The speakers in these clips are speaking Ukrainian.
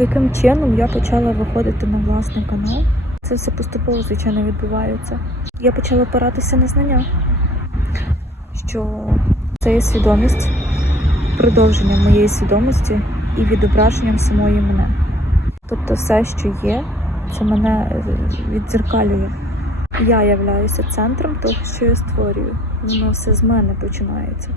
яким чином я почала виходити на власний канал. Це все поступово, звичайно, відбувається. Я почала опиратися на знання, що це є свідомість, продовженням моєї свідомості і відображенням самої мене. Тобто все, що є, це мене е, віддзеркалює. Я являюся центром того, що я створюю. Воно все з мене починається.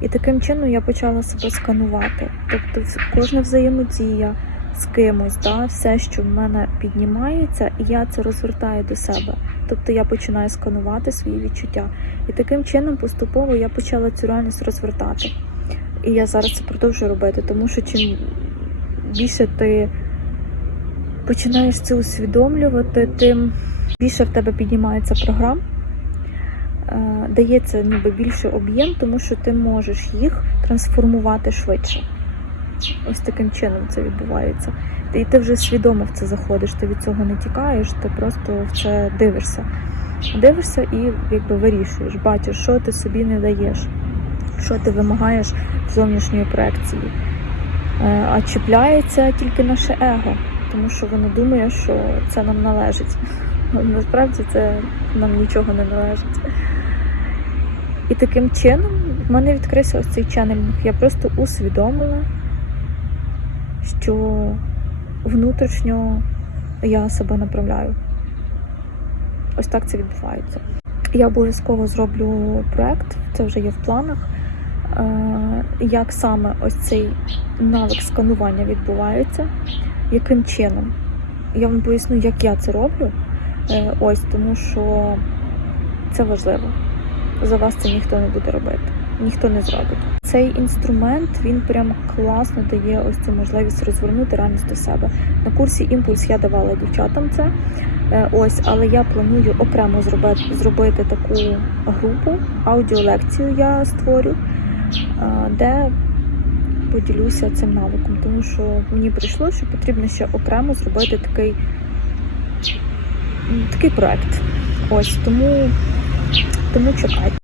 І таким чином я почала себе сканувати. Тобто кожна взаємодія з кимось, да, все, що в мене піднімається, і я це розвертаю до себе. Тобто я починаю сканувати свої відчуття. І таким чином поступово я почала цю реальність розвертати. І я зараз це продовжую робити, тому що чим більше ти починаєш це усвідомлювати, тим більше в тебе піднімається програм, е, дається ніби більше об'єм, тому що ти можеш їх трансформувати швидше. Ось таким чином це відбувається. І ти вже свідомо в це заходиш, ти від цього не тікаєш, ти просто в це дивишся. Дивишся і якби вирішуєш, бачиш, що ти собі не даєш, що ти вимагаєш в зовнішньої проекції. Е, А чіпляється тільки наше его, тому що воно думає, що це нам належить. Ну, Насправді це нам нічого не належить. І таким чином в мене відкрився ось цей ченнелінг. Я просто усвідомила, що внутрішньо я себе направляю. Ось так це відбувається. Я обов'язково зроблю проект, це вже є в планах. е, Як саме ось цей навик сканування відбувається, яким чином. Я вам поясню, як я це роблю. Е, Ось тому, що це важливо. За вас це ніхто не буде робити, ніхто не зробить. Цей інструмент він прям класно дає ось цю можливість розвернути реальність до себе. На курсі імпульс я давала дівчатам це. Е, Ось, але я планую окремо зробити, зробити таку групу, аудіолекцію я створю, е, де поділюся цим навиком, тому що мені прийшло, що потрібно ще окремо зробити такий, такий проект. Ось тому, тому чекайте.